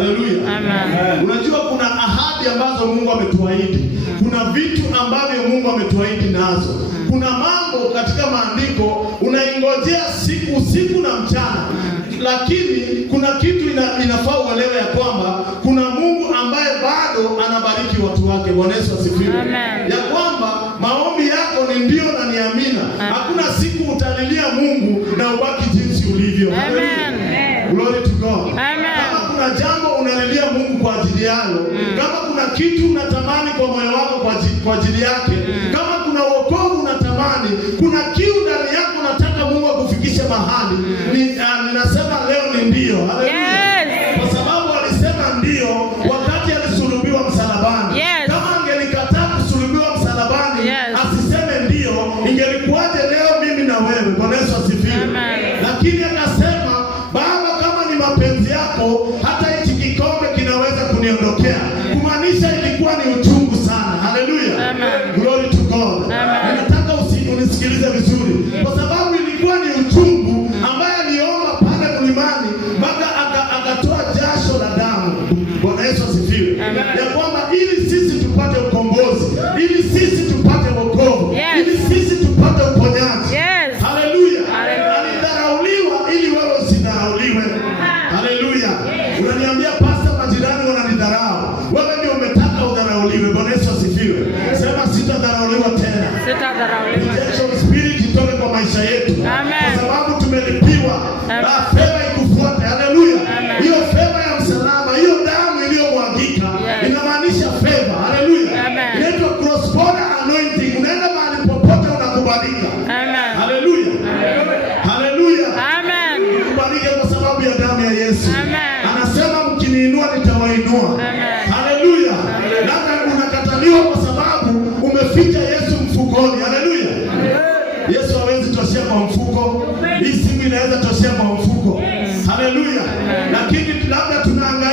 Haleluya. Amen. Unajua kuna ahadi ambazo Mungu ametuahidi. Kuna vitu ambavyo Mungu ametuahidi nazo. Kuna mambo katika maandiko unaingojea usiku na mchana. Lakini kuna kitu inafaa uelewe ya kwamba kuna Mungu ambaye bado anabariki watu wake. Bwana Yesu asifiwe. Ya kwamba maombi yako ni ndio na ni amina. Hakuna siku utalilia Mungu na ubaki jinsi ulivyo. Amen. Glory to God. Amen. Kama kuna jambo unalilia Mungu kwa ajili yalo, kama kuna kitu unatamani kwa moyo wako kwa ajili yake, kama kuna wokovu unatamani, kuna kiu ndani yako unataka Mungu akufikishe mahali, ninasema leo ni ndio. Haleluya. Kwa sababu alisema ndio wakati alisulubiwa msalabani. Kama angelikataa kusulubiwa msalabani, asiseme ndio, ingelikuwaje leo mimi na wewe? Bwana Yesu asifiwe. Lakini akasema, Baba, kama ni mapenzi yako, hata hichi kikombe kinaweza kuniondokea. Kumaanisha ilikuwa ni uchungu sana. Haleluya. Glory to God. Ninataka unisikilize vizuri, kwa sababu ilikuwa ni uchungu ambaye aliomba pale mlimani mpaka akatoa jasho la damu. Bwana Yesu asifiwe. Ya kwamba ili sisi tupate ukombozi, ili sisi tupate wokovu, ili sisi tupate uponyaji. Haleluya. Alidharauliwa ili wewe usidharauliwe. Haleluya. Unaniambia pasta, majirani wananidharau. Wewe ndio umetaka udharauliwe. Bwana Yesu asifiwe. Sema sitadharauliwa tena. Sitadharauliwa. Rejection spirit itoke kwa maisha yetu. Kwa sababu tumelipiwa. Feva ikufuate. Haleluya. Hiyo feva ya msalaba, hiyo damu iliyomwagika inamaanisha feva. Haleluya. Inaitwa cross border anointing. Unaenda mahali popote unakubalika. Haleluya. Haleluya. Kubalika kwa sababu ya damu ya Yesu. Anasema mkiniinua nitawainua. Haleluya. Labda unakataliwa kwa sababu umeficha Yesu mfukoni. Haleluya. Yesu hawezi toshea kwa mfuko. Hii simu inaweza toshea kwa mfuko. Haleluya. Lakini labda tunaangalia